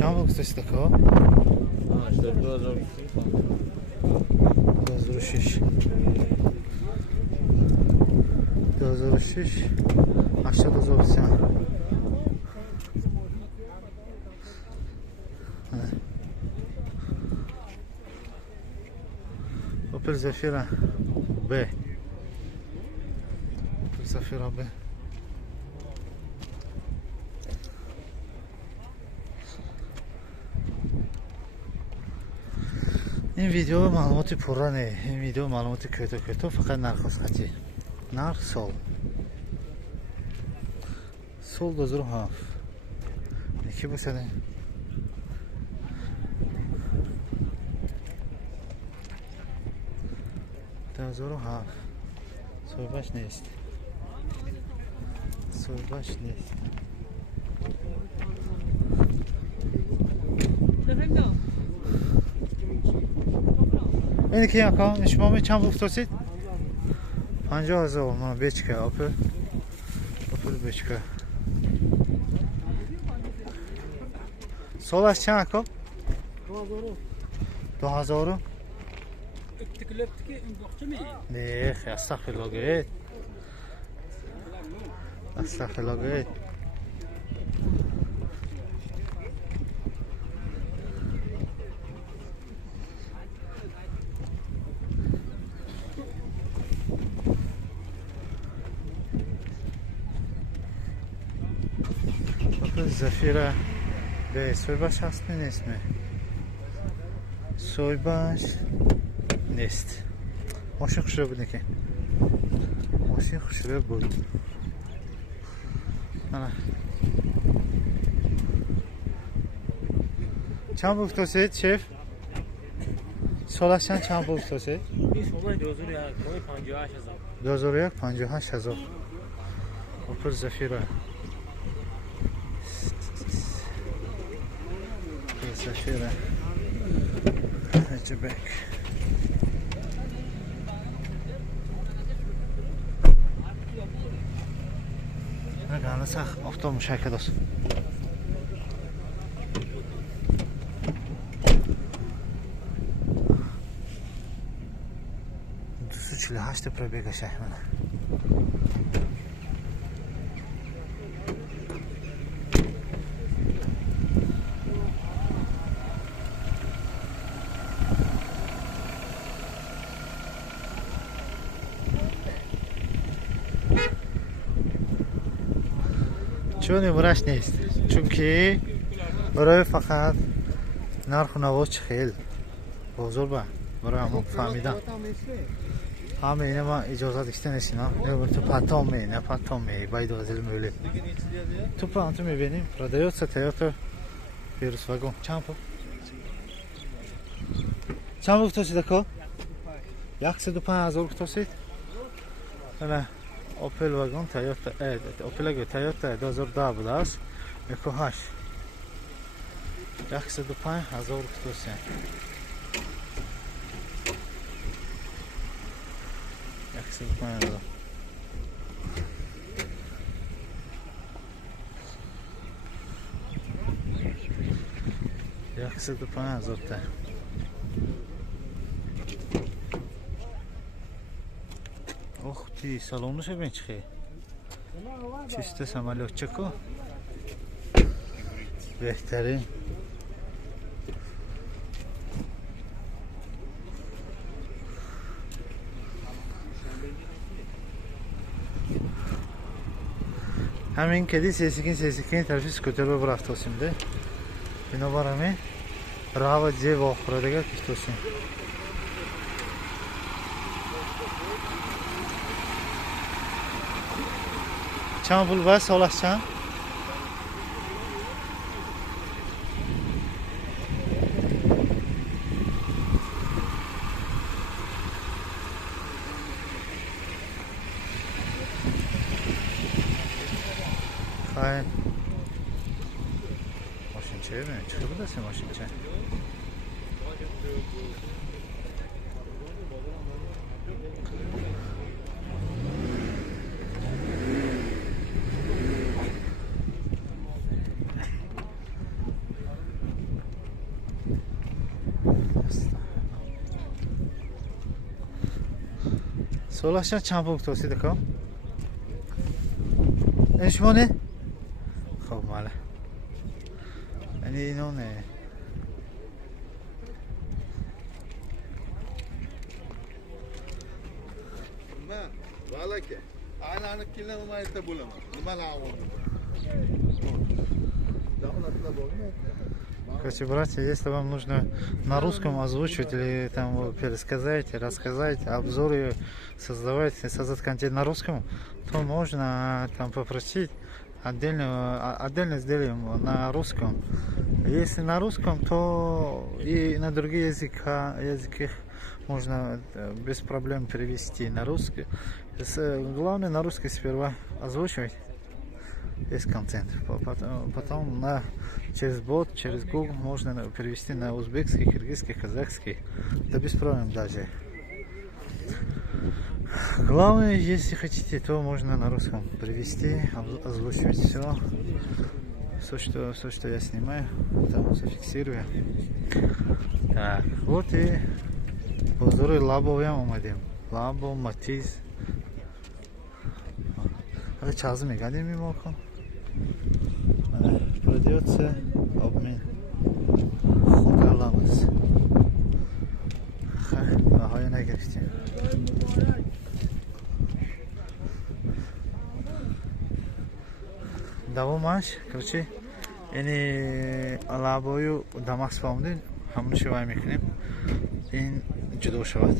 چند بود کسی دکا؟ 2006 80,000 Opel Zafira B. Opel Zafira B. این ویدیو معلوماتی پورا نه. این ویدیو معلوماتی کوتاه فقط نرخ خطی. نرخ سال 2007 یکی بسنه soybaş نیست اینی که یکم شما چند بفتید 50,000 من بیچکه Opel بیچکه سالش چند کم 2000 نه استغفر الله Zafira به soybaş هست نیست soybaş نیست ماشین خوش رو بود که ماشین خوش رو بود چند بود توسید شف؟ سالش چند بود توسید؟ این سالای 2001 58,000 Opel Zafira Zafira hatchback نگاه سخت افتاد مشکل است 248 پروبیگ شهرمنه چون نمورش نیست چون که برای فقط نرخ و نواز خیلی بزرگ برای همون فهمیدم همه اینه ما اجازه داشته نیستیم نه تو پتام می باید وزیل مولی تو پانتو میبینیم رادیوت تیوتا ویروس واگن چند بود توسید اکا؟ 105,000 توسید؟ نه Opel واگن تیوتا Opel تیوتا 2010 بوده است 108 105,000 توسید یک 105,000 تا تی salonmuş ben çıkıyor. Çiste samolyot çeko. Behterin. همین کدی سیسکین طرفی سکوتر رو برافت şimdi. بنابراین راه و جه و آخرادگاه کشتوسیم. چند پول باید سالش چند؟ خواهی ماشین چه بینید؟ چه بود است ماشین چه؟ солашан чанд пункт осида ко ин шумо не хоб мала яъни ино не Валаке. Ana kila umay tabulama. Nimalawo. Короче, братья, если вам нужно на русском озвучивать или там пересказать, рассказать, обзоры создать контент на русском, то можно там попросить отдельно сделаем на русском. Если на русском, то и на другие языки можно без проблем перевести на русский. Главное на русский сперва озвучивать весь контент. Потом через бот, через Google можно перевести на узбекский, киргизский, казахский. Да без проблем даже. Главное, если хотите, то можно на русском перевести, озвучивать все. Все, что я снимаю, там зафиксирую. Так, вот и позоры Лабов'ям омадем. Лабо, Матиз. Ага, чазы мегадим мимоко. Придется обмен. Худаламыз. Bahoy nagirishdi. Давомаш, короче, яъни лабою дамас фаҳмидин, ҳамон шивай мекунем, ин ҷудо шавад.